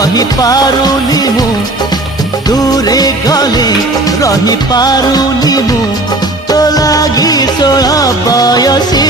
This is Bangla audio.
रही पारुनी मु दूरे गले रही पारुनी मु तो लागी 16 बयसी